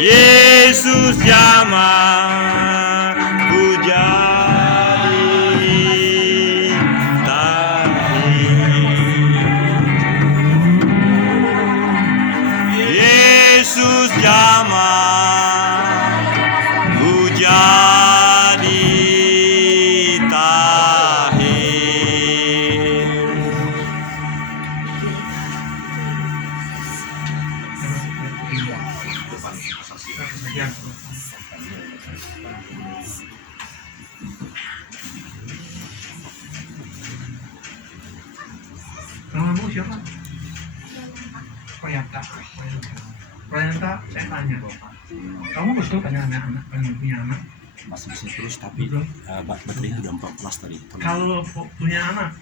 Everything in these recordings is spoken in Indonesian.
Yesus jamah ku jadi tahir. Yesus jamah ku jadi tahir. Namamu siapa? Pranata. Pranata, saya tanya Bapak. Kamu betul punya anak-anak, punya anak? Masih bisa terus tapi baterainya udah 14 tadi. Kalau punya anak,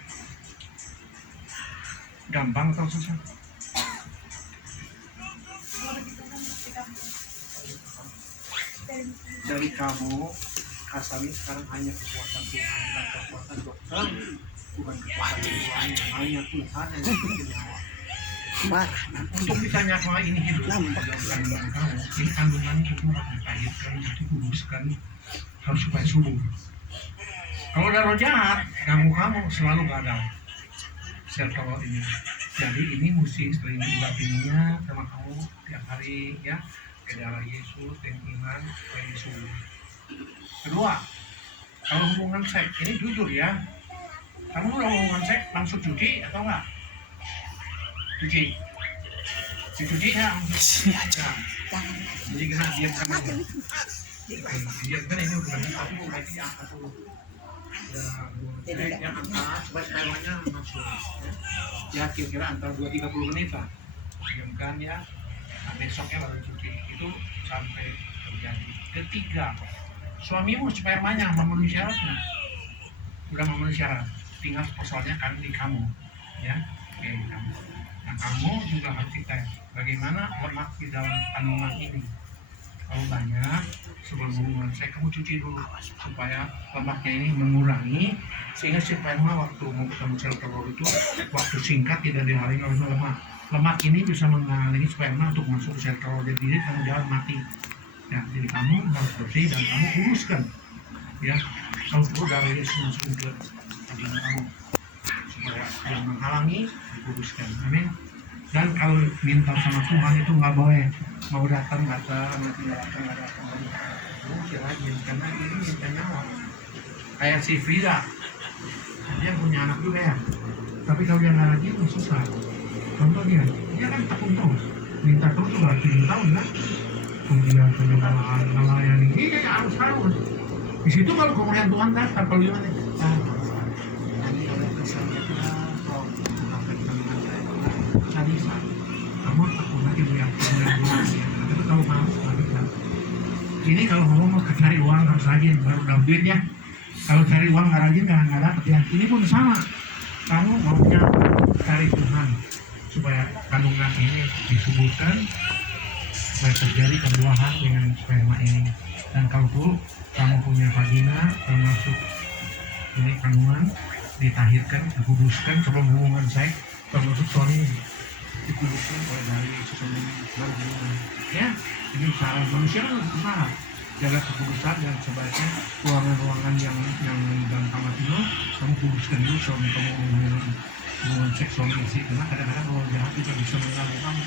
gampang atau susah? Dari kamu, Kasami sekarang hanya kekuatan Tuhan dan kekuatan dokter, bukan kekuatan Tuhan, hanya Tuhan yang bikin nyawa. Untuk bisa nyawa ini hidup dalam kandungan kamu, ini kandungan itu harus dikaitkan, dikuduskan, harus supaya subur. Kalau ada roh jahat, ganggu kamu selalu gagal. Sel telur ini. Jadi ini mesti sering diulatinya sama kamu tiap hari ya. Ke darah Yesus dan iman supaya disubur. Kedua, kalau hubungan seks ini jujur ya. Kamu udah hubungan seks langsung cuci atau enggak? Cuci. Dicuci ya. Jadi kena diamkan aja. Diamkan ini udah tapi berarti diangkat dulu. Yang angkat supaya spermanya masuk. Ya kira-kira antara 2-30 menit lah. Diamkan ya. Nah, besoknya baru cuci. Itu sampai terjadi. Ketiga, suamimu spermanya memenuhi syaratnya. Udah memenuhi syarat. Tinggal persoalannya kan di kamu. Ya, oke kamu. Nah, kamu juga harus dites bagaimana lemak di dalam kandungan ini. Kalau banyak, sebelum hubungan seks kamu cuci dulu supaya lemaknya ini mengurangi sehingga sperma waktu mau ketemu sel telur itu waktu singkat tidak dihalangi oleh lemak. Lemak ini bisa menghalangi sperma untuk masuk ke sel telur jadi kamu jangan mati. Ya, jadi kamu harus bersih dan kamu kuruskan. Ya, kalau perlu darah Yesus masuk ke daging kamu supaya yang menghalangi dikuruskan. Amin. Dan kalau minta sama Tuhan itu nggak boleh mau datang datang nanti nggak datang kamu rajin karena ini minta nyawa. Kayak si Frida, dia punya anak juga ya. Tapi kalau dia nggak rajin susah. Contoh dia kan takut terus minta terus sudah 7 tahun kan. Kemudian penyembahan melayani ini harus di situ kalau kemuliaan Tuhan datang kalau gimana? Bisa kamu takut nanti lihat tapi kalau mau nggak bisa. Ini kalau mau cari uang harus rajin baru dapat duit ya. Kalau cari uang nggak rajin nggak dapat ya. Ini pun sama, kamu maunya cari Tuhan supaya kandungan ini disuburkan supaya terjadi kebuahan dengan sperma ini. Dan kalau tuh kamu punya vagina termasuk ini kandungan ditahirkan, dikuduskan sebelum hubungan seks termasuk suami dikuduskan oleh dari sebelum berhubungan. Ya, ini usaha manusia kan harus benar jaga kekudusan dan sebaiknya ruangan-ruangan yang dalam kamar tidur kamu kuduskan dulu sebelum kamu hubungan seks suami istri karena kadang-kadang orang jahat juga bisa mengganggu kamu.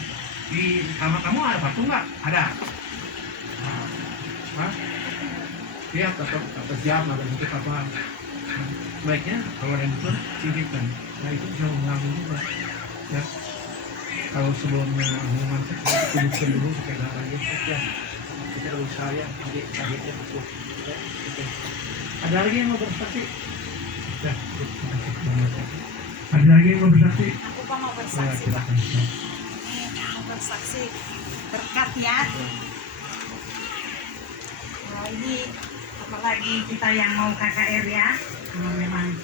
Di kamar kamu ada batu nggak? Ada. Nah, lihat atau jam ada bentuk apa? Baiknya kalau ada yang betul sisipkan. Nah itu bisa mengganggu juga. Ya. Kalau sebelumnya hubungan seks kuduskan dulu supaya darah Yesus ya. Kita berusaha ya, nanti targetnya betul. Ada lagi yang mau bersaksi? Ya, ada lagi yang mau bersaksi? Aku kan mau bersaksi, Pak. Mau bersaksi berkat ya. Nah, ini apalagi kita yang mau KKR ya. Kalau memang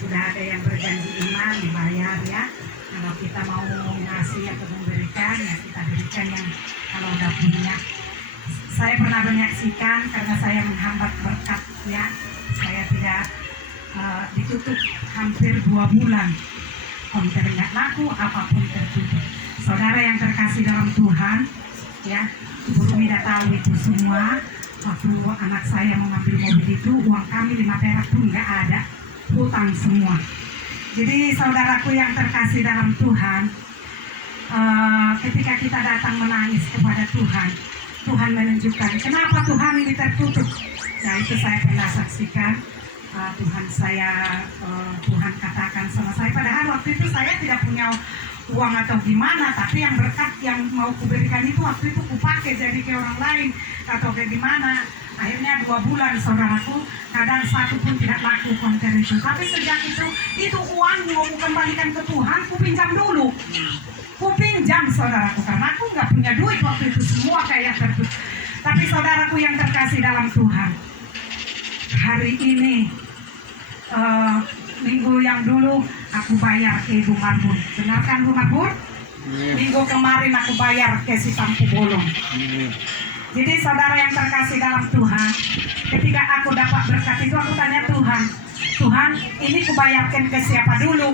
sudah ada yang berjanji iman dibayar ya. Kalau kita mau ngasih atau memberikan ya kita berikan yang kalau udah punya. Saya pernah menyaksikan karena saya menghambat berkat ya. Saya tidak ditutup hampir 2 bulan. Konter nggak laku, apapun tertutup. Saudara yang terkasih dalam Tuhan, ya, Ibu Rumida tahu itu semua. Waktu anak saya mengambil mobil itu, uang kami 5 perak pun nggak ada, hutang semua. Jadi saudaraku yang terkasih dalam Tuhan, ketika kita datang menangis kepada Tuhan, Tuhan menunjukkan kenapa Tuhan ini tertutup. Nah itu saya pernah saksikan. Tuhan katakan sama saya, padahal waktu itu saya tidak punya uang atau gimana, tapi yang berkat yang mau kuberikan itu waktu itu kupakai jadi ke orang lain atau ke gimana. Akhirnya 2 bulan saudaraku, kadang 1 pun tidak laku konten itu. Tapi sejak itu uang mau kembalikan ke Tuhan, kupinjam dulu. Kupinjam saudaraku, karena aku nggak punya duit waktu itu, semua kayak tertutup. Tapi saudaraku yang terkasih dalam Tuhan, hari ini minggu yang dulu aku bayar ke Ibu Marbun. Benarkan Bu Marbun? Minggu kemarin aku bayar ke si Tampu Bolong. Jadi saudara yang terkasih dalam Tuhan, ketika aku dapat berkat itu aku tanya Tuhan, Tuhan ini kubayarkan ke siapa dulu?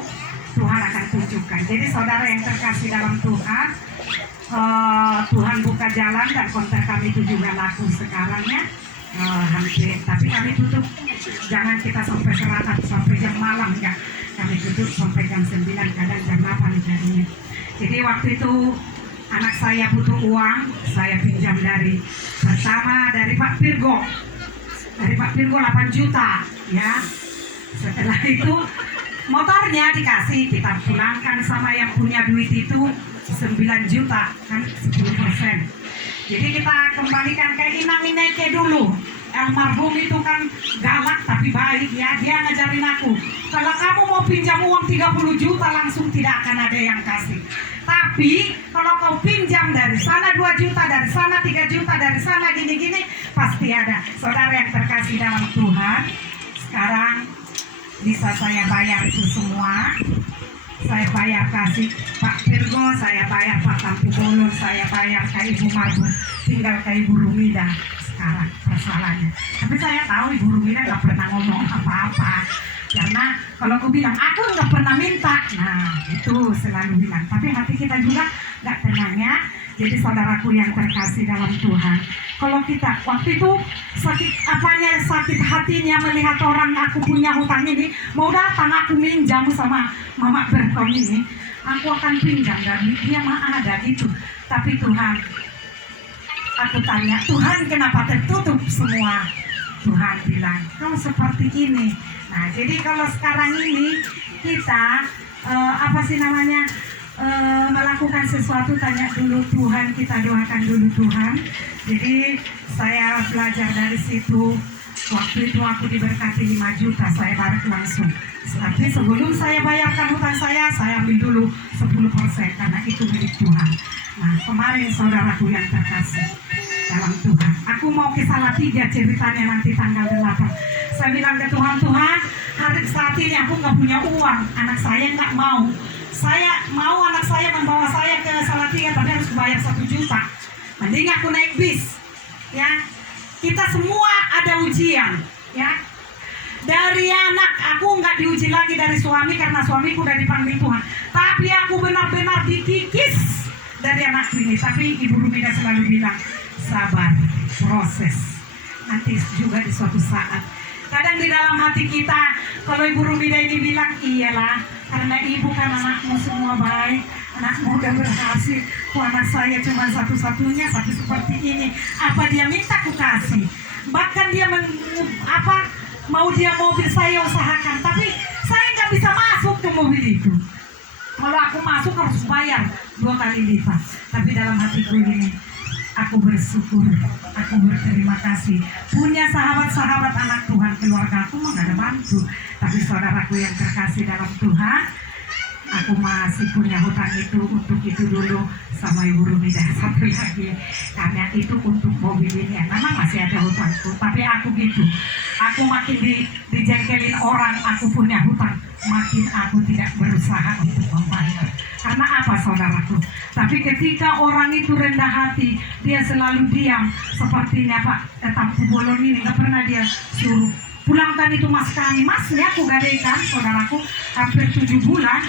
Tuhan akan tunjukkan. Jadi saudara yang terkasih dalam Tuhan, Tuhan buka jalan dan konter kami itu juga laku sekarang ya. Hampir, tapi kami tutup, jangan kita sampai seratan sampai jam malam ya, kami tutup sampai jam 9, kadang jam 8 jadinya. Jadi waktu itu anak saya butuh uang, saya pinjam dari Pak Virgo 8 juta ya. Setelah itu motornya dikasih, kita pulangkan sama yang punya duit itu 9 juta kan 10%. Jadi kita kembalikan ke Inang Ineke dulu. Almarhum itu kan galak tapi baik ya. Dia ngajarin aku, kalau kamu mau pinjam uang 30 juta langsung tidak akan ada yang kasih. Tapi kalau kau pinjam dari sana 2 juta, dari sana 3 juta, dari sana gini-gini, pasti ada. Saudara yang terkasih dalam Tuhan, sekarang bisa saya bayar itu semua. Saya bayar kasih Pak Virgo, saya bayar Pak Tampu Bolong, saya bayar ke Ibu Marbun, tinggal ke Ibu Rumida sekarang persoalannya. Tapi saya tahu Ibu Rumida nggak pernah ngomong apa-apa, karena kalau aku bilang aku nggak pernah minta, nah itu selalu bilang. Tapi hati kita juga nggak tenang ya. Jadi saudaraku yang terkasih dalam Tuhan, kalau kita waktu itu sakit hatinya melihat orang aku punya hutang ini, mau datang aku minjam sama Mama Bertom ini, aku akan pinjam dan dia mah ada gitu. Tapi Tuhan, aku tanya, Tuhan kenapa tertutup semua? Tuhan bilang, kau seperti ini. Nah jadi kalau sekarang ini kita melakukan sesuatu, tanya dulu Tuhan, kita doakan dulu Tuhan. Jadi saya belajar dari situ. Waktu itu aku diberkati 5 juta, saya balik langsung. Tapi sebelum saya bayarkan hutang saya ambil dulu 10% karena itu milik Tuhan. Nah kemarin saudaraku yang terkasih dalam Tuhan, aku mau ke Salatiga ceritanya nanti tanggal 8. Saya bilang ke Tuhan, Tuhan hari saat ini aku nggak punya uang, anak saya nggak mau. Saya mau anak saya membawa saya ke Salatiga tapi harus bayar 1 juta. Mending aku naik bis. Ya, kita semua ada ujian. Ya, dari anak aku nggak diuji lagi dari suami karena suamiku udah dipanggil Tuhan. Tapi aku benar-benar dikikis dari anak ini. Tapi Ibu Rumida selalu bilang sabar, proses. Nanti juga di suatu saat. Kadang di dalam hati kita, kalau Ibu Rumida ini bilang iyalah. Karena ibu kan anakmu semua baik, anakmu udah berhasil. Anak saya cuma satu-satunya, satu seperti ini. Apa dia minta aku kasih? Bahkan dia mau dia mobil saya usahakan, tapi saya nggak bisa masuk ke mobil itu. Kalau aku masuk harus bayar 2 kali lipat. Tapi dalam hatiku ini, aku bersyukur, aku berterima kasih. Punya sahabat-sahabat anak Tuhan, keluarga aku mah gak ada bantu. Tapi saudaraku yang terkasih dalam Tuhan, aku masih punya hutang itu untuk itu dulu sama Ibu Rumida. Satu lagi, karena itu untuk mobil ini. Memang masih ada hutangku, tapi aku gitu. Aku makin dijengkelin orang, aku punya hutang, makin aku tidak berusaha untuk membayar. Karena apa saudaraku? Tapi ketika orang itu rendah hati, dia selalu diam. Sepertinya Pak Tampu Bolong ini, gak pernah dia suruh pulangkan itu mas kami. Mas ya aku gadekan saudaraku hampir 7 bulan.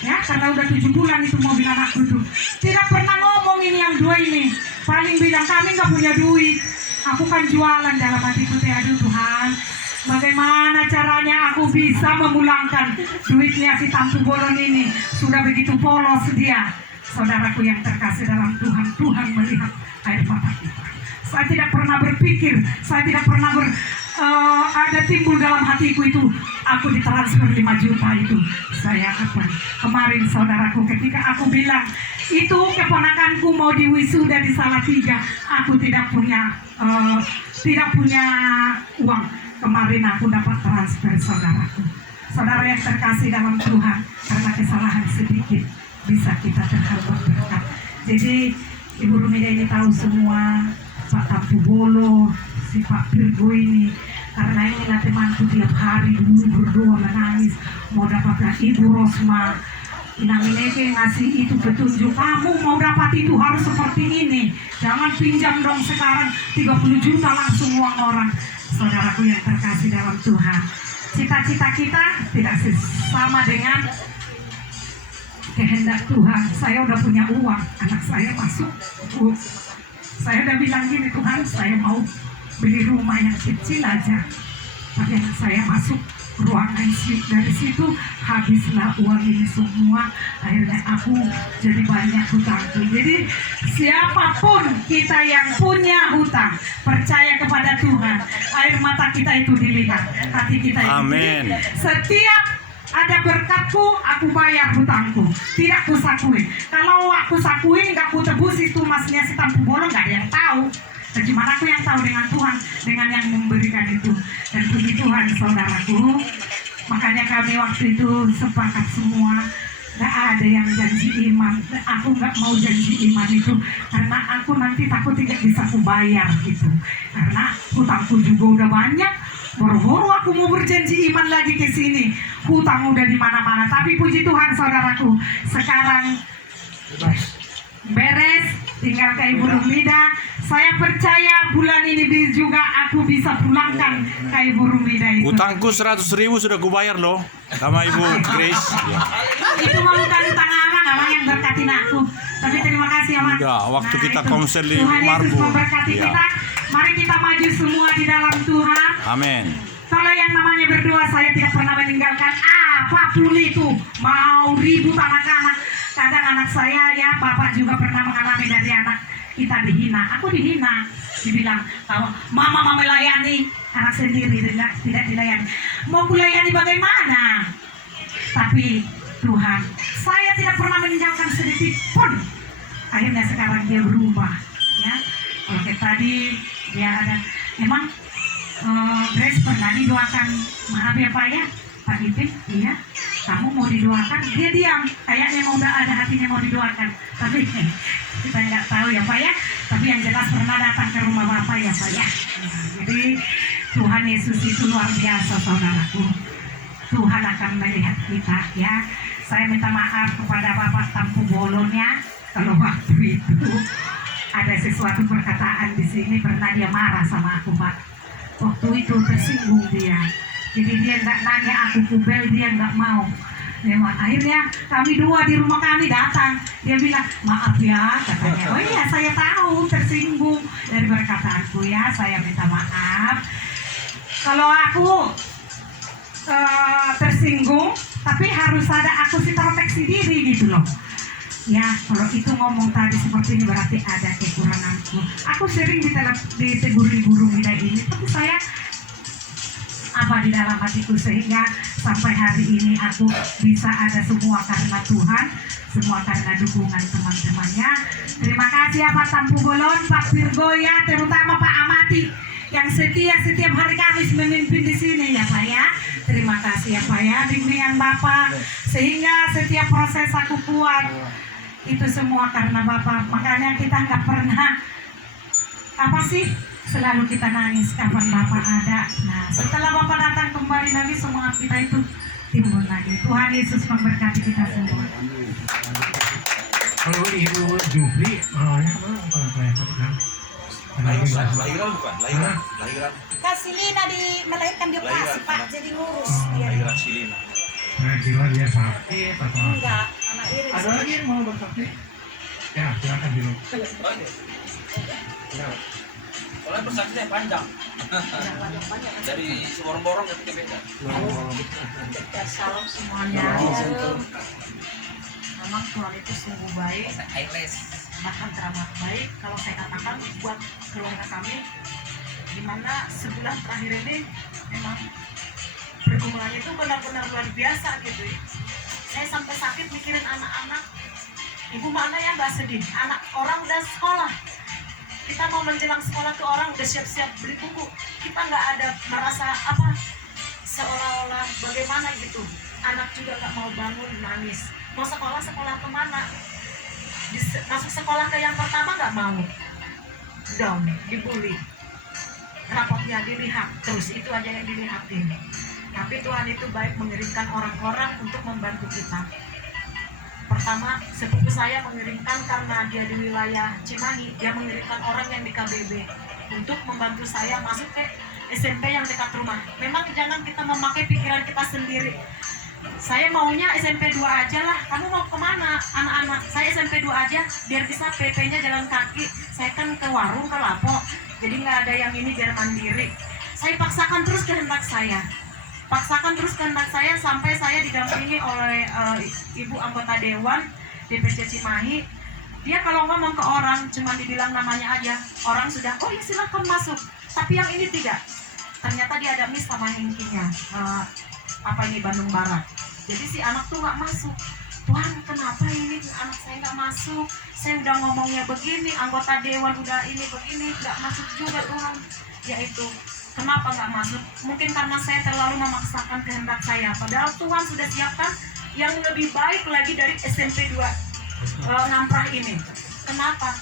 Ya, karena udah 7 bulan itu mobil anakku itu. Tidak pernah ngomong ini yang dua ini. Paling bilang kami nggak punya duit. Aku kan jualan dalam hatiku. Aduh Tuhan, bagaimana caranya aku bisa memulangkan duitnya si Tampu Bolon ini? Sudah begitu polos dia. Saudaraku yang terkasih dalam Tuhan, Tuhan melihat air mata kita. Saya tidak pernah berpikir, saya tidak pernah ada timbul dalam hatiku itu aku ditransfer 5 juta itu. Saya kemarin saudaraku ketika aku bilang itu keponakanku mau diwisuda di Salatiga, aku tidak punya uang. Kemarin aku dapat transfer saudaraku. Saudara yang terkasih dalam Tuhan, karena kesalahan sedikit bisa kita terhambat berkat. Jadi Ibu Rumida ini tahu semua, Pak Tampu Bolo, si Pak Virgo ini, karena inilah temanku tiap hari dulu berdoa menangis mau dapatkan Ibu Rosma Inamineke ngasih itu petunjuk, kamu mau dapat itu harus seperti ini, jangan pinjam dong sekarang 30 juta langsung uang orang. Saudaraku yang terkasih dalam Tuhan, cita-cita kita tidak sama dengan kehendak Tuhan. Saya udah punya uang, anak saya masuk, saya udah bilang gini, Tuhan saya mau beli rumah yang kecil aja, tapi anak saya masuk ruangan dari situ habislah uang ini semua. Akhirnya aku jadi banyak hutangku. Jadi siapapun kita yang punya hutang, percaya kepada Tuhan, air mata kita itu dilihat, hati kita itu. Amin. Setiap ada berkatku, aku bayar hutangku, tidak kusakuin. Kalau aku sakuin, nggak ku tebus itu masnya si Tampu Bolon, nggak ada yang tahu. Cuma aku yang tahu dengan Tuhan, dengan yang memberikan itu. Dan puji Tuhan saudaraku, makanya kami waktu itu sepakat semua, gak ada yang janji iman. Aku gak mau janji iman itu, karena aku nanti takut tidak bisa kubayar gitu. Karena hutangku juga udah banyak. Boro-boro aku mau berjanji iman lagi ke sini, hutang udah di mana-mana. Tapi puji Tuhan saudaraku, sekarang beres, tinggal ke Ibu Rumida. Saya percaya bulan ini juga aku bisa pulangkan ke Ibu Rumida itu. Utangku 100.000 sudah kubayar loh sama Ibu Grace. Itu mau bukan utang Amang yang berkatin aku. Tapi terima kasih Amang. Udah, waktu kita itu. konser di Tuhan Yesus Marbu. memberkati Ya. kita. Mari kita maju semua di dalam Tuhan. Amin. Kalau yang namanya berdoa, saya tidak pernah meninggalkan apapun itu. Mau ribut anak-anak. Kadang anak saya ya, Bapak juga pernah mengalami dari anak kita dihina. Aku dihina. Dibilang, kalau mama melayani anak sendiri tidak dilayani. Mau kulayani bagaimana? Tapi Tuhan, saya tidak pernah meninggalkan sedikit pun. Akhirnya sekarang dia berubah. Ya, kalau kayak tadi dia ada, emang Grace pernah didoakan, maaf ya Pak ya, Pak Ipin, iya, kamu mau didoakan, dia diam, kayaknya mau ada hatinya mau didoakan, tapi kita nggak tahu ya Pak ya, tapi yang jelas pernah datang ke rumah Bapak ya Pak ya. Nah, jadi Tuhan Yesus itu luar biasa saudaraku, Tuhan akan melihat kita ya. Saya minta maaf kepada Bapak Tampu Bolonnya, kalau waktu itu ada sesuatu perkataan di sini pernah dia marah sama aku Pak. Waktu itu tersinggung dia, jadi dia nggak nanya aku kubel, dia nggak mau. Memang akhirnya kami dua di rumah kami datang, dia bilang maaf ya katanya. Oh iya saya tahu tersinggung dari perkataanku ya, saya minta maaf. Kalau aku tersinggung, tapi harus ada aku sih proteksi diri gitu loh. Ya, kalau itu ngomong tadi seperti ini berarti ada kekuranganku. Aku sering ditegur Ibu Rumida ini, tapi saya apa di dalam hatiku sehingga sampai hari ini aku bisa ada semua karena Tuhan, semua karena dukungan teman-temannya. Terima kasih ya Pak Tampu Bolon, Pak Virgo ya, terutama Pak Amati yang setia setiap hari Kamis memimpin di sini ya Pak ya. Terima kasih ya Pak ya, bimbingan Bapak sehingga setiap proses aku kuat. Itu semua karena Bapak, makanya kita nggak pernah selalu kita nangis kapan Bapak ada. Nah setelah Bapak datang kembali lagi semangat kita itu timbul lagi. Tuhan Yesus memberkati kita semua. Kalau Ibu Jufri, apa ya? Lahiran bukan? Lahiran. Kan si Lina melahirkan di operasi Pak, jadi ngurus dia. Lahiran Silina. Saya kira dia sakit atau apa. Enggak, anak Iris. Ada lagi yang mau bersaksi? Ya, silakan dulu. Soalnya bersaksinya panjang. Banyak. Dari seborong-borong ke beda. Salam semuanya. Memang Tuhan itu sungguh baik, Ailes. bahkan teramat baik. Kalau saya katakan buat keluarga kami, di mana sebulan terakhir ini memang pergumulannya itu benar-benar luar biasa gitu ya. Saya sampai sakit mikirin anak-anak. Ibu mana yang gak sedih? Anak orang udah sekolah. Kita mau menjelang sekolah tuh orang udah siap-siap beli buku. Kita nggak ada merasa apa seolah-olah bagaimana gitu. Anak juga nggak mau bangun, nangis. Mau sekolah kemana? Masuk sekolah ke yang pertama nggak mau. Down, dibully. Rapotnya dilihat, terus itu aja yang dilihatin. Tapi Tuhan itu baik mengirimkan orang-orang untuk membantu kita. Pertama, sepupu saya mengirimkan karena dia di wilayah Cimahi, dia mengirimkan orang yang di KBB untuk membantu saya masuk ke SMP yang dekat rumah. Memang jangan kita memakai pikiran kita sendiri. Saya maunya SMP 2 aja lah. Kamu mau kemana anak-anak? Saya SMP 2 aja biar bisa PP-nya jalan kaki. Saya kan ke warung, ke lapo, jadi nggak ada yang ini biar mandiri. Saya paksakan terus kehendak saya. Sampai saya didampingi oleh ibu anggota dewan DPC Cimahi. Dia kalau ngomong ke orang cuma dibilang namanya aja, orang sudah oh ya silakan masuk. Tapi yang ini tidak. Ternyata dia ada miss sama hingkinya. Bandung Barat. Jadi si anak tuh nggak masuk. Tuhan, kenapa ini anak saya nggak masuk? Saya udah ngomongnya begini, anggota dewan udah ini begini, nggak masuk juga Tuhan. Yaitu kenapa nggak masuk? Mungkin karena saya terlalu memaksakan kehendak saya. Padahal Tuhan sudah siapkan yang lebih baik lagi dari SMP 2 Ngamprah ini. Kenapa?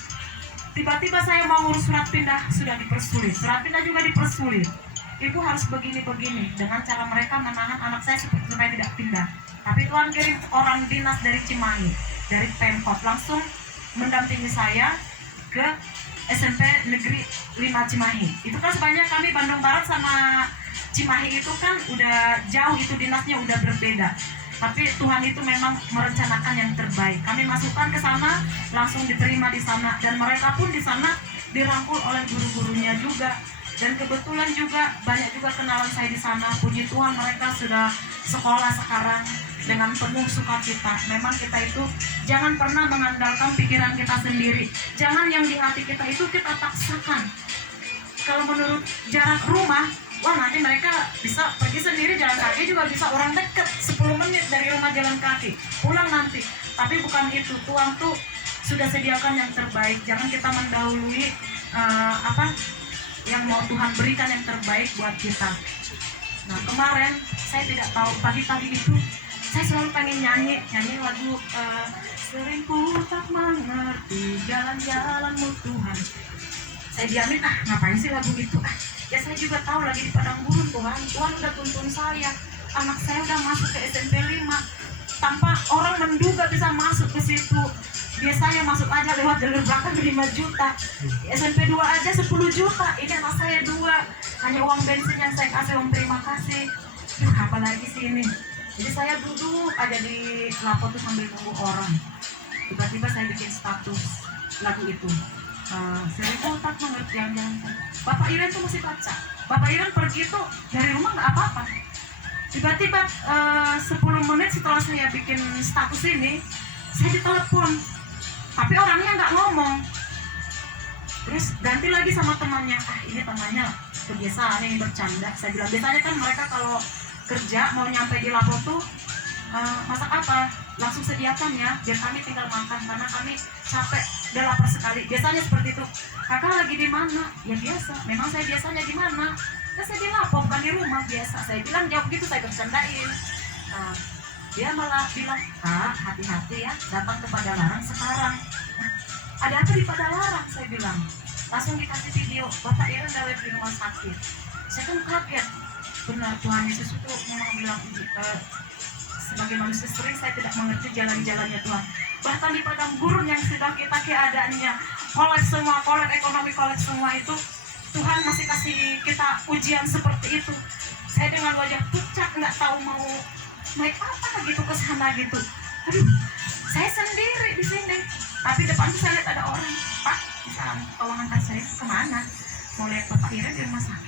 Tiba-tiba saya mau ngurus surat pindah, sudah dipersulit. Surat pindah juga dipersulit. Ibu harus begini-begini. Dengan cara mereka menahan anak saya supaya tidak pindah. Tapi Tuhan kirim orang dinas dari Cimahi, dari Pemkot, langsung mendampingi saya ke SMP Negeri 5 Cimahi. Itu kan sebenarnya kami Bandung Barat sama Cimahi itu kan udah jauh, itu dinasnya udah berbeda. Tapi Tuhan itu memang merencanakan yang terbaik. Kami masukkan ke sana, langsung diterima di sana, dan mereka pun di sana dirangkul oleh guru-gurunya juga. Dan kebetulan juga banyak juga kenalan saya di sana. Puji Tuhan mereka sudah sekolah sekarang dengan penuh sukacita. Memang kita itu jangan pernah mengandalkan pikiran kita sendiri. Jangan yang di hati kita itu kita paksakan. Kalau menurut jarak rumah, wah nanti mereka bisa pergi sendiri jalan kaki juga bisa, orang dekat 10 menit dari rumah jalan kaki pulang nanti. Tapi bukan itu, Tuhan tuh sudah sediakan yang terbaik. Jangan kita mendahului yang mau Tuhan berikan yang terbaik buat kita. Nah kemarin saya tidak tahu, pagi-pagi itu saya selalu pengen nyanyi lagu sering ku tak mengerti jalan-jalanmu Tuhan. Saya diamin, ngapain sih lagu itu? Ya saya juga tahu lagi di padang gurun Tuhan udah tuntun saya. Anak saya udah masuk ke SMP 5 tanpa orang menduga bisa masuk ke situ. Biasanya masuk aja lewat jalur belakang 5 juta. SMP 2 aja 10 juta. Ini anak saya 2. Hanya uang bensin yang saya kasih, uang terima kasih. Apalagi sih ini. Jadi saya duduk aja di lapo tuh sambil tunggu orang. Tiba-tiba saya bikin status lagu itu. Sering tak mengerti yang Bapak Iren tuh mesti baca. Bapak Iren pergi tuh dari rumah nggak apa-apa. Tiba-tiba 10 menit setelah saya bikin status ini, saya ditelepon. Tapi orangnya nggak ngomong. Terus ganti lagi sama temannya. Ini temannya kebiasaan yang bercanda. Saya bilang biasanya kan mereka kalau kerja mau nyampe di lapo tuh masak apa? Langsung sediakan ya, biar kami tinggal makan karena kami capek, udah lapar sekali. Biasanya seperti itu. Kakak lagi di mana? Ya biasa. Memang saya biasanya di mana? Ya saya di lapo, bukan di rumah biasa. Saya bilang jawab gitu, saya bercandain. Dia malah bilang, Kak, hati-hati ya, datang ke Padalarang sekarang. Ada apa di Padalarang? Saya bilang. Langsung dikasih video, Bapak Iren dawet di rumah sakit. Saya kan kaget. Benar, Tuhan Yesus itu memang bilang, sebagai manusia sering saya tidak mengerti jalan-jalannya Tuhan. Bahkan di padang gurun yang sudah kita keadaannya kolek semua, kolek ekonomi, kolek semua itu, Tuhan masih kasih kita ujian seperti itu. Saya dengan wajah pucat nggak tahu mau naik apa gitu ke sana gitu. Aduh, saya sendiri di sini. Tapi depan saya lihat ada orang, Pak, bisa tolong antar saya kemana? Mau lihat Bapak Ira di rumah sakit.